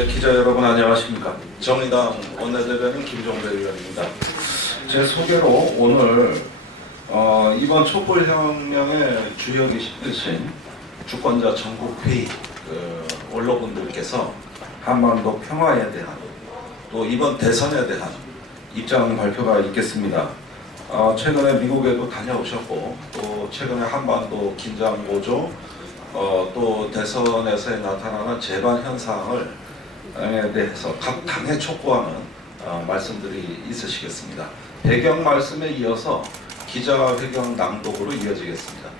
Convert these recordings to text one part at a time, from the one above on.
예, 기자 여러분 안녕하십니까. 정의당 원내대변인 김종대 의원입니다. 제 소개로 오늘 이번 촛불혁명의 주역이신 주권자 전국회의 원로분들께서 한반도 평화에 대한 또 이번 대선에 대한 입장 발표가 있겠습니다. 최근에 미국에도 다녀오셨고 또 최근에 한반도 긴장 고조 또 대선에서 나타나는 재반 현상에 대해서 각 당에 촉구하는 말씀들이 있으시겠습니다. 배경 말씀에 이어서 기자회견 낭독으로 이어지겠습니다.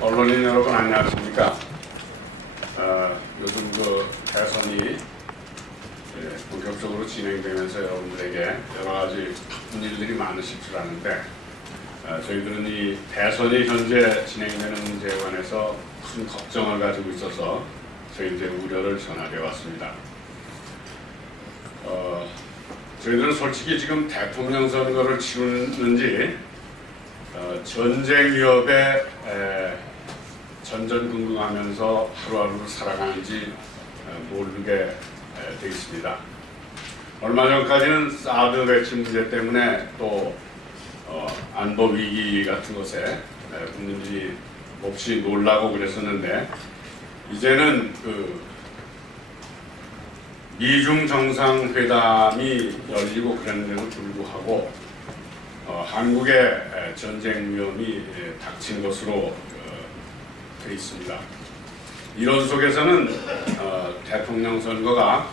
언론인 여러분 안녕하십니까. 요즘 대선이 본격적으로 진행되면서 여러분들에게 여러 가지 바쁜 일들이 많으실 줄 아는데 저희들은 이 대선이 현재 진행되는 문제에 관해서 큰 걱정을 가지고 있어서 저희들의 우려를 전하려 왔습니다. 저희들은 솔직히 지금 대통령 선거를 치르는지 전쟁 위협에 전전긍긍하면서 하루하루를 살아가는지 모르게 되어 있습니다. 얼마 전까지는 사드 배치 문제 때문에 또 안보 위기 같은 것에 국민들이 몹시 놀라고 그랬었는데 이제는 미중 정상회담이 열리고 그랬는데도 불구하고 한국의 전쟁 위험이 닥친 것으로 되어 있습니다. 이런 속에서는 대통령 선거가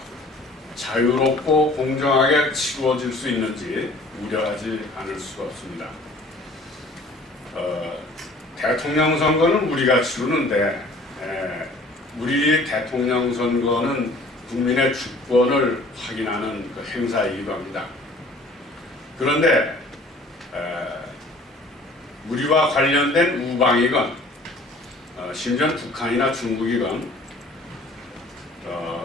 자유롭고 공정하게 치루어질 수 있는지 우려하지 않을 수가 없습니다. 대통령 선거는 우리가 치르는데 우리 대통령 선거는 국민의 주권을 확인하는 그 행사이기도 합니다. 그런데 우리와 관련된 우방이건 심지어 북한이나 중국이건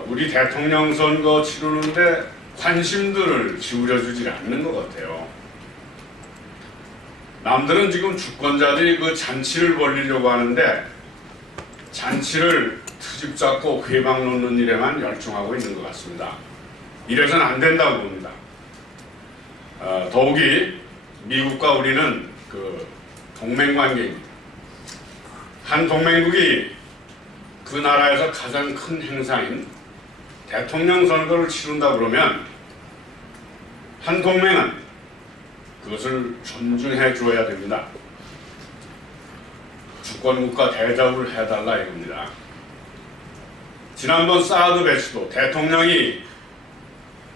우리 대통령 선거 치르는데 관심들을 기울여주지 않는 것 같아요. 남들은 지금 주권자들이 그 잔치를 벌리려고 하는데 잔치를 트집 잡고 회방 놓는 일에만 열중하고 있는 것 같습니다. 이래서는 안 된다고 봅니다. 더욱이 미국과 우리는 동맹관계입니다. 한 동맹국이 그 나라에서 가장 큰 행사인 대통령 선거를 치른다 그러면 한 동맹은 그것을 존중해 줘야 됩니다. 주권국가 대접을 해달라 이겁니다. 지난번 사드 배치도 대통령이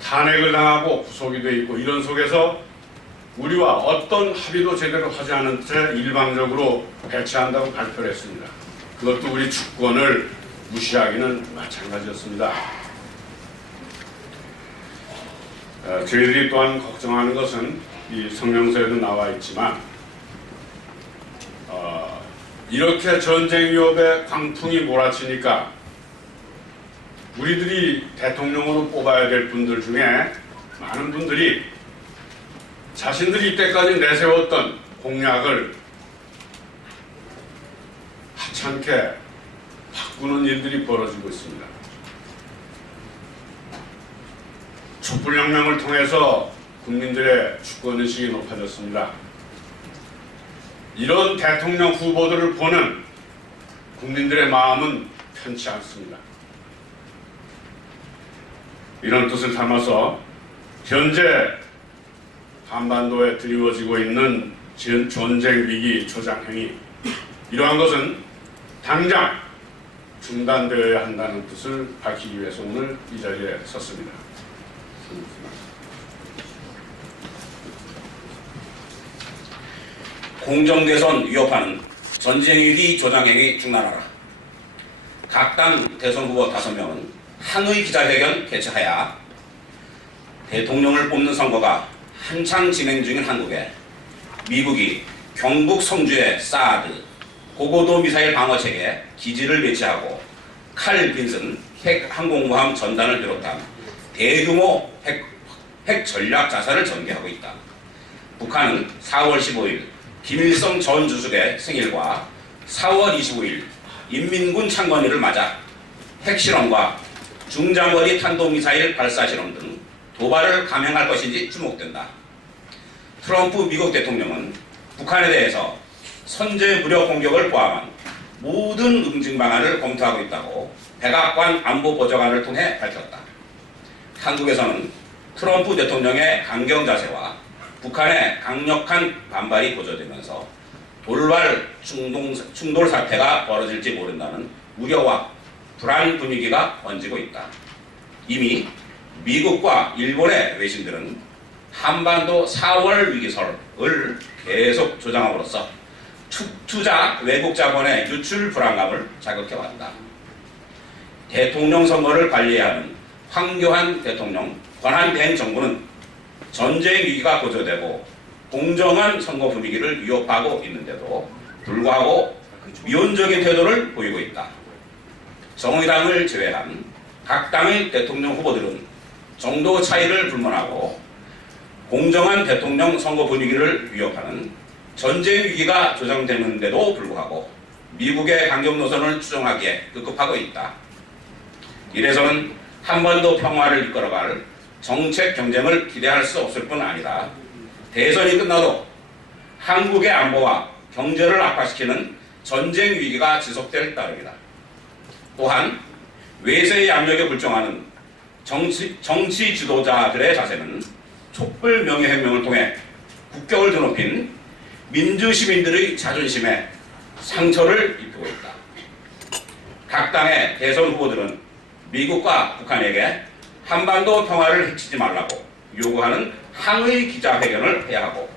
탄핵을 당하고 구속이 돼 있고 이런 속에서 우리와 어떤 합의도 제대로 하지 않은 채 일방적으로 배치한다고 발표를 했습니다. 그것도 우리 주권을 무시하기는 마찬가지였습니다. 저희들이 또한 걱정하는 것은 이 성명서에도 나와 있지만 이렇게 전쟁 위협의 광풍이 몰아치니까 우리들이 대통령으로 뽑아야 될 분들 중에 많은 분들이 자신들이 이때까지 내세웠던 공약을 하찮게 바꾸는 일들이 벌어지고 있습니다. 촛불혁명을 통해서 국민들의 주권의식이 높아졌습니다. 이런 대통령 후보들을 보는 국민들의 마음은 편치 않습니다. 이런 뜻을 담아서 현재 한반도에 드리워지고 있는 전쟁 위기 조장 행위, 이러한 것은 당장 중단되어야 한다는 뜻을 밝히기 위해서 오늘 이 자리에 섰습니다. 공정대선 위협하는 전쟁 위기 조장행위 중단하라. 각 당 대선 후보 5명은 한의 기자회견 개최하여 대통령을 뽑는 선거가 한창 진행 중인 한국에 미국이 경북 성주의 사드 고고도 미사일 방어체계 기지를 배치하고 칼 빈슨 핵 항공모함 전단을 비롯한 대규모 핵 전략 자산을 전개하고 있다. 북한은 4월 15일 김일성 전 주석의 생일과 4월 25일 인민군 창건일을 맞아 핵실험과 중장거리 탄도미사일 발사 실험 등 도발을 감행할 것인지 주목된다. 트럼프 미국 대통령은 북한에 대해서 선제 무력 공격을 포함한 모든 응징 방안을 검토하고 있다고 백악관 안보보좌관을 통해 밝혔다. 한국에서는 트럼프 대통령의 강경 자세와 북한의 강력한 반발이 고조되면서 돌발 충돌 사태가 벌어질지 모른다는 우려와 불안 분위기가 번지고 있다. 이미 미국과 일본의 외신들은 한반도 4월 위기설을 계속 조장함으로써 투자 외국 자본의 유출 불안감을 자극해왔다. 대통령 선거를 관리해야 하는 황교안 대통령 권한대행 정부는 전쟁 위기가 고조되고 공정한 선거 분위기를 위협하고 있는데도 불구하고 미온적인 태도를 보이고 있다. 정의당을 제외한 각 당의 대통령 후보들은 정도 차이를 불문하고 공정한 대통령 선거 분위기를 위협하는 전쟁 위기가 조장되는데도 불구하고 미국의 강경 노선을 추종하기에 급급하고 있다. 이래서는 한반도 평화를 이끌어갈 정책 경쟁을 기대할 수 없을 뿐 아니라 대선이 끝나도 한국의 안보와 경제를 악화시키는 전쟁 위기가 지속될 따름이다. 또한 외세의 압력에 불종하는 정치 지도자들의 자세는 촛불 명예혁명을 통해 국격을 드높인 민주시민들의 자존심에 상처를 입히고 있다. 각 당의 대선 후보들은 미국과 북한에게 한반도 평화를 해치지 말라고 요구하는 항의 기자회견을 해야 하고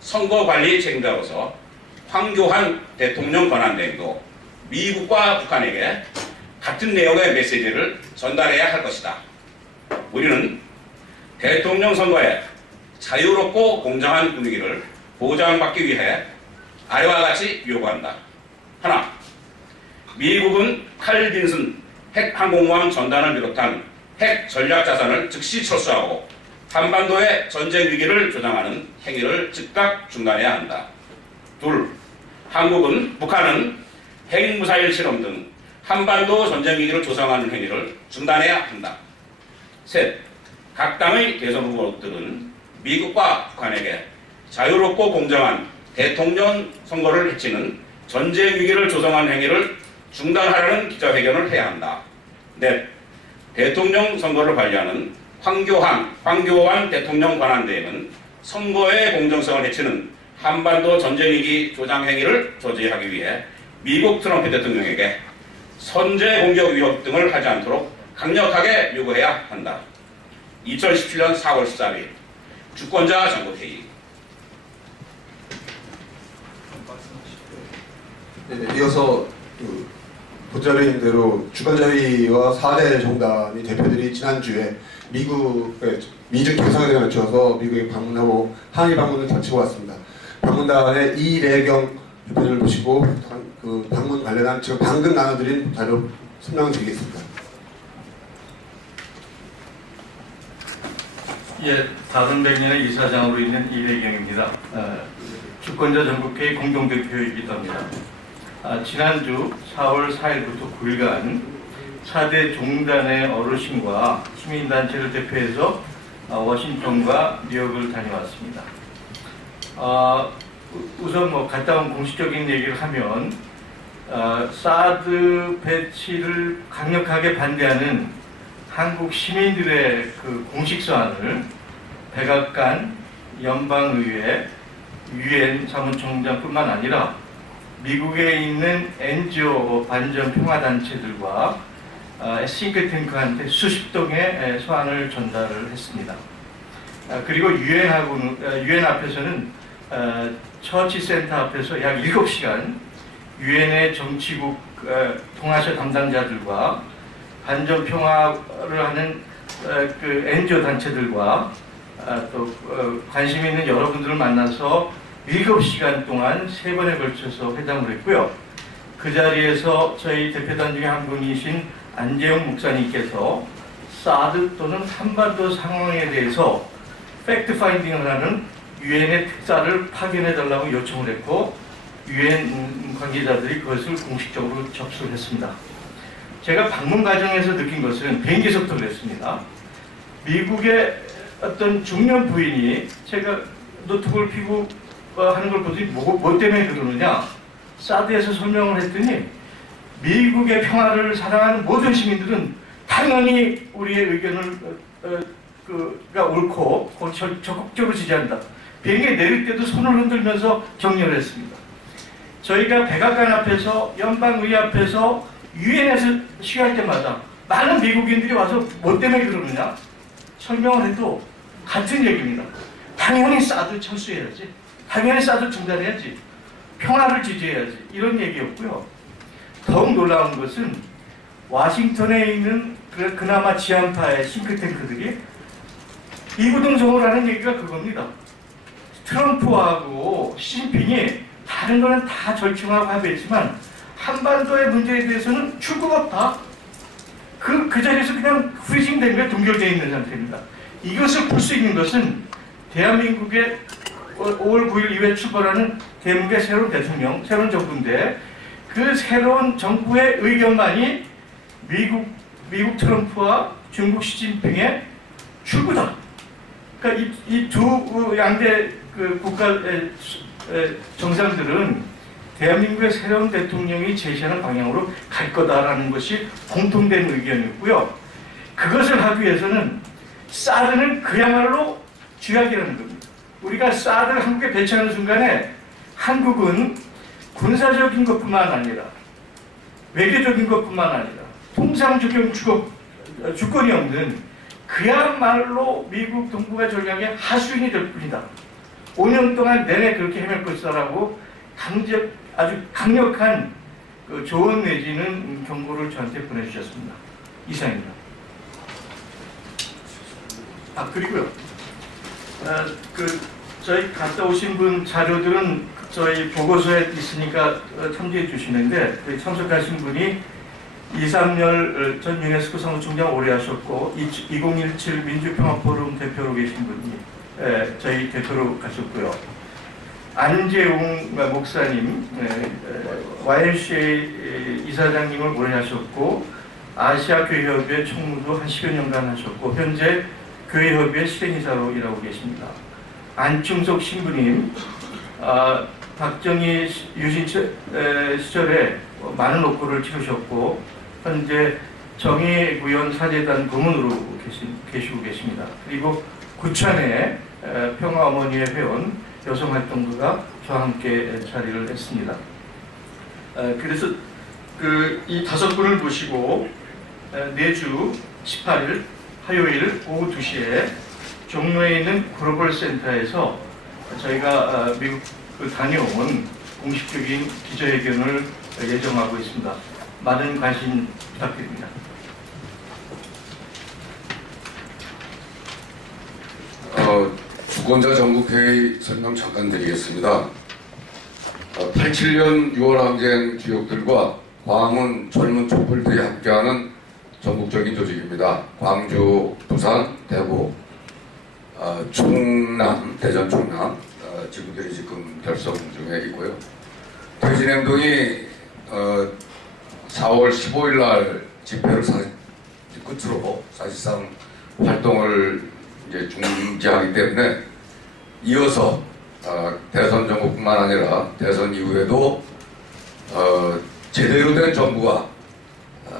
선거관리 책임자로서 황교안 대통령 권한대행도 미국과 북한에게 같은 내용의 메시지를 전달해야 할 것이다. 우리는 대통령 선거에 자유롭고 공정한 분위기를 보장받기 위해 아래와 같이 요구한다. 하나, 미국은 칼 빈슨 핵항공모함 전단을 비롯한 핵 전략 자산을 즉시 철수하고 한반도의 전쟁 위기를 조장하는 행위를 즉각 중단해야 한다. 둘, 북한은 핵미사일 실험 등 한반도 전쟁 위기를 조성하는 행위를 중단해야 한다. 셋, 각 당의 대선 후보들은 미국과 북한에게 자유롭고 공정한 대통령 선거를 해치는 전쟁 위기를 조성하는 행위를 중단하라는 기자회견을 해야 한다. 넷, 대통령 선거를 관리하는 황교안 대통령 권한대행은 선거의 공정성을 해치는 한반도 전쟁 위기 조장 행위를 저지하기 위해 미국 트럼프 대통령에게 선제 공격 위협 등을 하지 않도록 강력하게 요구해야 한다. 2017년 4월 14일 주권자 전국회의. 이어서 보자료인 대로 주권자회의와 4대 정당의 대표들이 지난주에 미국의 미중 정상회담에 맞춰서 미국에 방문하고 항의 방문을 마치고 왔습니다. 방문단의 이래경 대표를 모시고 그 방문 관련한 지금 방금 나눠드린 자료 설명을 드리겠습니다. 예, 40백년의 이사장으로 있는 이래경입니다. 주권자 전국회의 공동대표이기도 합니다. 지난주 4월 4일부터 9일간 4대 종단의 어르신과 시민단체를 대표해서 워싱턴과 뉴욕을 다녀왔습니다. 우선 갔다 온 공식적인 얘기를 하면 사드 배치를 강력하게 반대하는 한국 시민들의 그 공식 서한을 백악관, 연방의회, 유엔 사무총장뿐만 아니라 미국에 있는 NGO 반전 평화단체들과 싱크탱크한테 수십 통의 서한을 전달을 했습니다. 그리고 유엔 앞에서는 처치센터 앞에서 약 7시간 유엔의 정치국 동아시아 담당자들과 반전 평화를 하는 그 NGO 단체들과 또 관심 있는 여러분들을 만나서 7시간 동안 3번에 걸쳐서 회담을 했고요. 그 자리에서 저희 대표단 중에 한 분이신 안재용 목사님께서 사드 또는 한반도 상황에 대해서 팩트 파인딩을 하는 유엔의 특사를 파견해달라고 요청을 했고 유엔 관계자들이 그것을 공식적으로 접수를 했습니다. 제가 방문 과정에서 느낀 것은 비행기에서부터 그랬습니다. 미국의 어떤 중년 부인이 제가 노트북을 피고 하는 걸 보더니 뭐 때문에 그러느냐 사드에서 설명을 했더니 미국의 평화를 사랑하는 모든 시민들은 당연히 우리의 의견을 가 옳고 적극적으로 지지한다. 비행기에 내릴 때도 손을 흔들면서 격려를 했습니다. 저희가 백악관 앞에서 연방의회 앞에서 유엔에서 시위할 때마다 많은 미국인들이 와서 뭐 때문에 그러느냐 설명을 해도 같은 얘기입니다. 당연히 사드 철수해야지. 당연히 사드 중단해야지. 평화를 지지해야지. 이런 얘기였고요. 더욱 놀라운 것은 와싱턴에 있는 그나마 지한파의 싱크탱크들이 이구동성을 하는 얘기가 그겁니다. 트럼프하고 시진핑이 다른 거는 다 절충하고 합의했지만 한반도의 문제에 대해서는 출구가 없다. 그 자리에서 그냥 프리징된 게 동결되어 있는 상태입니다. 이것을 풀 수 있는 것은 대한민국의 5월 9일 이후에 출범하는 대한민국의 새로운 대통령, 새로운 정부인데 그 새로운 정부의 의견만이 미국 트럼프와 중국 시진핑의 출구다. 그러니까 이 두 양대 국가의 정상들은 대한민국의 새로운 대통령이 제시하는 방향으로 갈 거다라는 것이 공통된 의견이었고요. 그것을 하기 위해서는 사드는 그야말로 쥐약이라는 겁니다. 우리가 사드를 한국에 배치하는 순간에 한국은 군사적인 것뿐만 아니라 외교적인 것뿐만 아니라 통상적인 주권이 없는 그야말로 미국 동북아 전략의 하수인이 될 뿐이다. 5년 동안 내내 그렇게 헤맬 것이다라고 아주 강력한 조언 내지는 경고를 저한테 보내주셨습니다. 이상입니다. 그리고요. 저희 갔다 오신 분 자료들은 저희 보고서에 있으니까 참조해 주시는데 참석하신 분이 이삼열 전 유네스코 사무총장 오래 하셨고 2017 민주평화포럼 대표로 계신 분이 저희 대표로 가셨고요. 안재웅 목사님 YMCA 이사장님을 오래 하셨고 아시아교회협의 총무도 한 10여 년간 하셨고 현재 교회협의 실행이사로 일하고 계십니다. 안충석 신부님 박정희 유신 시절에 많은 옥고를 치르셨고 현재 정의구현 사재단 고문으로 계시고 계십니다. 그리고 구천의 평화어머니의 회원 여성활동가가 저와 함께 자리를 했습니다. 그래서 이 5분을 모시고 내주 18일 화요일 오후 2시에 종로에 있는 글로벌 센터에서 저희가 미국 다녀온 공식적인 기자회견을 예정하고 있습니다. 많은 관심 부탁드립니다. 주권자 전국회의 설명 잠깐 드리겠습니다. 87년 6월 항쟁 주역들과 광화문 젊은 촛불들이 함께하는 전국적인 조직입니다. 광주, 부산, 대구, 충남, 대전, 충남 지구들이 지금 결성 중에 있고요. 퇴진행동이 4월 15일 날 집회를 끝으로 사실상 활동을 이제 중지하기 때문에 이어서 대선 정부뿐만 아니라 대선 이후에도 제대로 된 정부가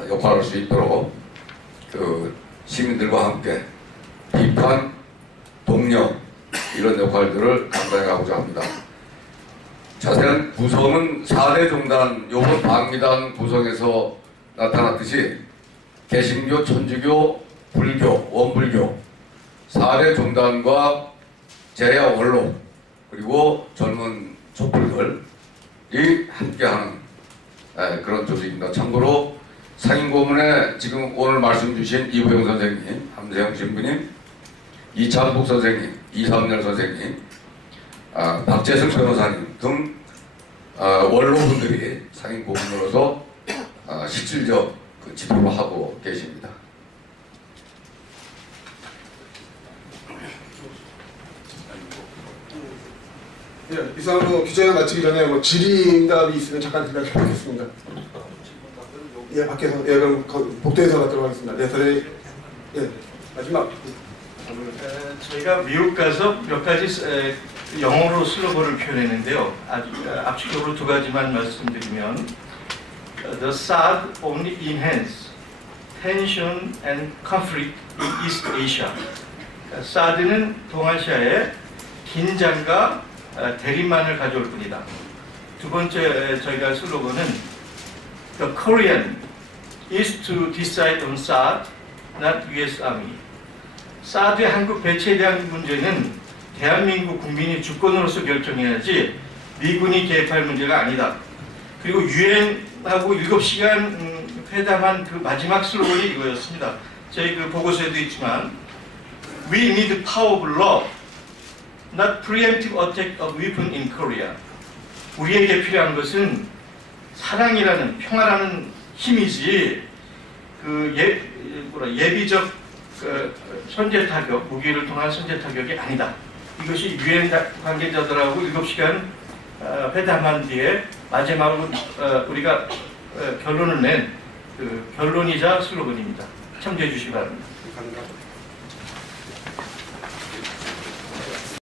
역할할 수 있도록 시민들과 함께 비판, 독려 이런 역할들을 감당해가고자 합니다. 자세한 구성은 4대 종단, 요번 방미단 구성에서 나타났듯이 개신교, 천주교, 불교, 원불교 4대 종단과 재야 원로 그리고 젊은 촛불들이 함께하는 그런 조직입니다. 참고로 상임고문에 지금 오늘 말씀 주신 이부영 선생님, 함세영 신부님, 이창국 선생님, 이삼열 선생님, 박재승 변호사님 등 원로분들이 상임고문으로서 실질적 지도를 하고 계십니다. 예, 이상으로 기자회견 마치기 전에 뭐 질의응답이 있으면 잠깐 드리겠습니다. 예, 밖에서. 예, 그럼 복도에서 받도록 하겠습니다. 네, 저희 예, 마지막. 저희가 미국 가서 몇 가지 영어로 슬로건을 표현했는데요. 압축적으로 두 가지만 말씀드리면 The SAD only enhance tension and conflict in East Asia. 사드는 동아시아에 긴장과 대립만을 가져올 뿐이다. 두 번째 저희가 슬로건은 The Korean is to decide on SAD, not US Army. 사드의 한국 배치에 대한 문제는 대한민국 국민이 주권으로서 결정해야지 미군이 개입할 문제가 아니다. 그리고 유엔하고 7시간 회담한 그 마지막 슬로건이 이거였습니다. 저희 그 보고서에도 있지만 We need power of love, not preemptive attack of weapon in Korea. 우리에게 필요한 것은 사랑이라는 평화라는 힘이지 그 예비적 선제 타격, 무기를 통한 선제 타격이 아니다. 이것이 유엔 관계자들하고 7시간 회담한 뒤에 마지막으로 우리가 결론을 낸 그 결론이자 슬로건입니다. 참조해 주시기 바랍니다. 감사합니다.